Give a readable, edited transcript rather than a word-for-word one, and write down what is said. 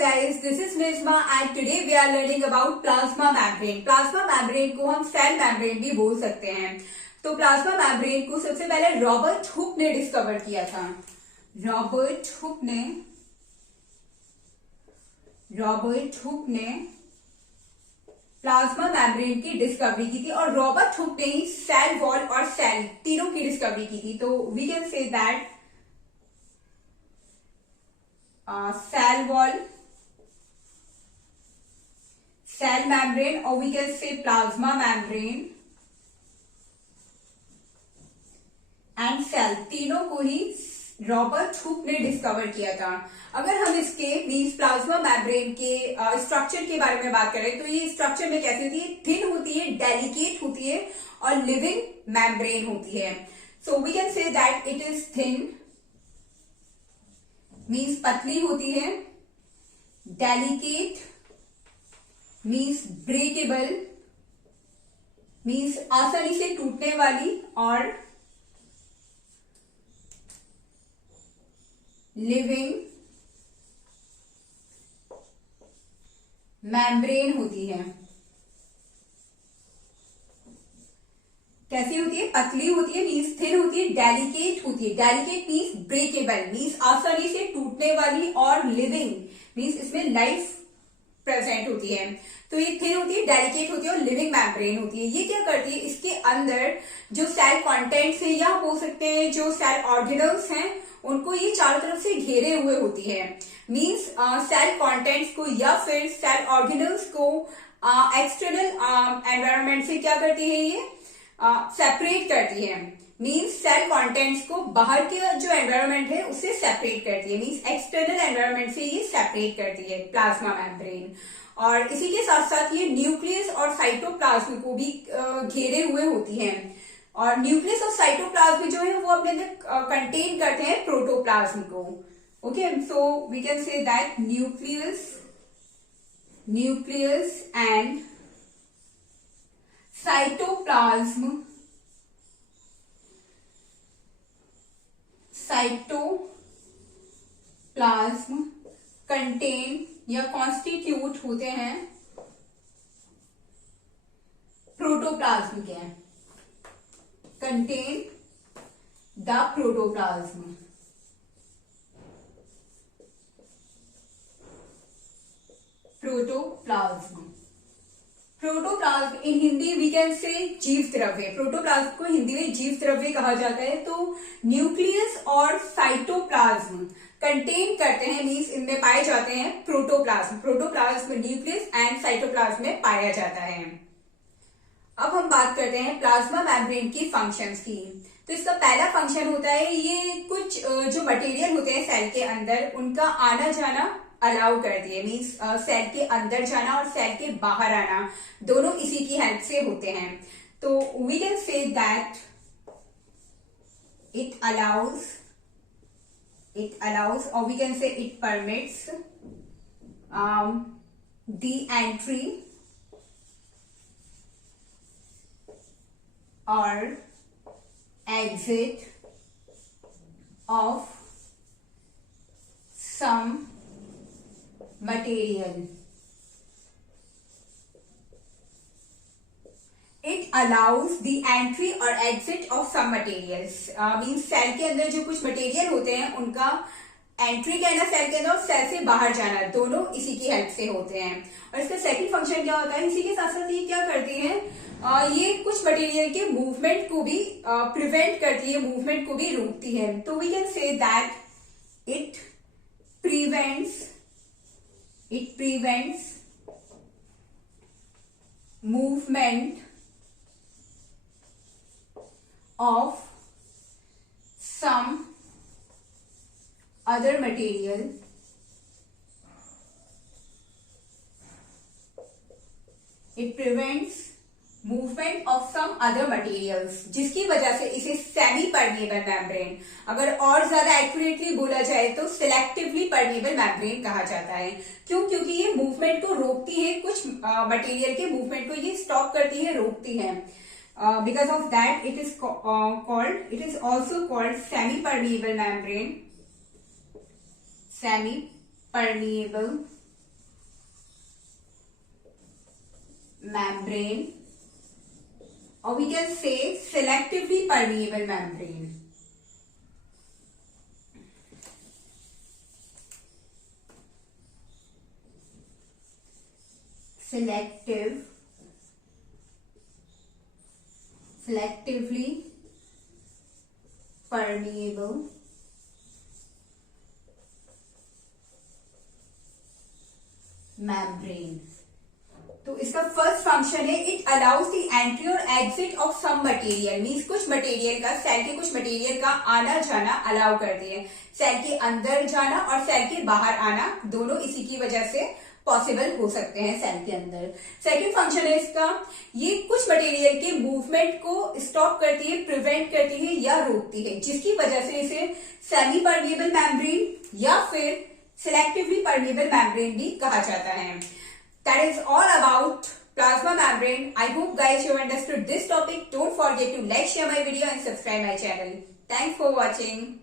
guys, this is Nizma and today we are learning about plasma membrane. Plasma membrane को हम cell membrane भी बोल सकते हैं. तो प्लाज्मा membrane को सबसे पहले रॉबर्ट हुक ने डिस्कवर किया था. रॉबर्ट हुक ने प्लाज्मा membrane की डिस्कवरी की थी और रॉबर्ट हुक ने ही सेल वॉल और सेल तीनों की डिस्कवरी की थी. तो we can say that cell wall, cell membrane, or we can say plasma membrane and cell, तीनों को ही रॉबर्ट हुक ने डिस्कवर किया था. अगर हम इसके मीन्स प्लाज्मा मेम्ब्रेन के स्ट्रक्चर के बारे में बात करें तो ये स्ट्रक्चर में कैसी होती है, थिन होती है, डेलिकेट होती है और लिविंग मेम्ब्रेन होती है. So we can say that it is thin means पतली होती है, डेलिकेट मीन्स ब्रेकेबल मीन्स आसानी से टूटने वाली और लिविंग मेम्ब्रेन होती है. कैसी होती है? पतली होती है मीन्स थिन होती है, डेलिकेट होती है. डेलिकेट मीन्स ब्रेकेबल मीन्स आसानी से टूटने वाली और लिविंग मीन्स इसमें लाइफ प्रेजेंट होती है. तो ये थिन होती है, डेलिकेट होती है और लिविंग मेम्ब्रेन होती है. ये क्या करती है, इसके अंदर जो सेल कंटेंट्स है या बोल सकते हैं जो सेल ऑर्गेनल्स हैं उनको ये चारों तरफ से घेरे हुए होती है. मीन्स सेल कंटेंट्स को या फिर सेल ऑर्गेनल्स को एक्सटर्नल एनवायरनमेंट से क्या करती है, ये सेपरेट करती है. मीन्स सेल कंटेंट्स को बाहर के जो एनवायरनमेंट है उससे सेपरेट करती है. मीन्स एक्सटर्नल एनवायरनमेंट से ये सेपरेट करती है प्लाज्मा मेम्ब्रेन. और इसी के साथ साथ ये न्यूक्लियस और साइटोप्लाज्म को भी घेरे हुए होती है. और न्यूक्लियस और साइटोप्लाज्म जो है वो अपने अंदर कंटेन करते हैं प्रोटोप्लाज्म को. Okay, so we can say that nucleus and cytoplasm contain या कॉन्स्टिट्यूट होते हैं प्रोटोप्लाज्म के. Contain the protoplasm. Protoplasm in Hindi we can say जीव द्रव्य. प्रोटोप्लाज्म को हिंदी में जीव द्रव्य कहा जाता है. तो न्यूक्लियस और साइटोप्लाज्म कंटेन करते हैं मीन्स इनमें पाए जाते हैं प्रोटोप्लाज्म न्यूक्लियस एंड साइटोप्लाज्म में पाया जाता है. अब हम बात करते हैं प्लाज्मा मेम्ब्रेन की फंक्शंस की. तो इसका पहला फंक्शन होता है, ये कुछ जो मटेरियल होते हैं सेल के अंदर उनका आना जाना अलाउ करती है. मीन्स सेल के अंदर जाना और सेल के बाहर आना दोनों इसी की हेल्प से होते हैं. तो we can say that it allows और we can say it permits the entry और exit of some material. It allows the entry or exit of some materials. Means cell के अंदर जो कुछ मटेरियल होते हैं उनका एंट्री करना सेल के अंदर और सेल से बाहर जाना दोनों इसी की हेल्प से होते हैं. और इसका सेकंड फंक्शन क्या होता है, इसी के साथ साथ ये क्या करती है, ये कुछ मटेरियल के मूवमेंट को भी प्रिवेंट करती है, मूवमेंट को भी रोकती है. तो we can say that it prevents movement of some other material movement of some other materials, जिसकी वजह से इसे सेमी परमिएबल मेम्ब्रेन, अगर और ज्यादा एक्यूरेटली बोला जाए तो सिलेक्टिवली परमिएबल मेम्ब्रेन कहा जाता है. क्यों? क्योंकि ये मूवमेंट को रोकती है, कुछ मटेरियल के मूवमेंट को ये स्टॉप करती है, रोकती है. Because of that it is also called semi permeable membrane. membrane, or we can say selectively permeable membrane. Selectively permeable membrane. तो इसका फर्स्ट फंक्शन है, इट अलाउज द एंट्री और exit of some material, means कुछ material का, cell के कुछ material का आना जाना अलाउ कर दिए, सेल के अंदर जाना और सेल के बाहर आना दोनों इसी की वजह से पॉसिबल हो सकते हैं सेल के अंदर। सेकेंड फंक्शन है इसका, ये कुछ मटेरियल के मूवमेंट को स्टॉप करती है, प्रिवेंट करती है या रोकती है, जिसकी वजह से इसे सेमी परमेबल मेम्ब्रेन या फिर सिलेक्टिवली परमेबल मेम्ब्रेन भी कहा जाता है। That is all about plasma membrane. I hope guys you understood this topic. Don't forget to like, share my video and subscribe my channel. Thanks for watching.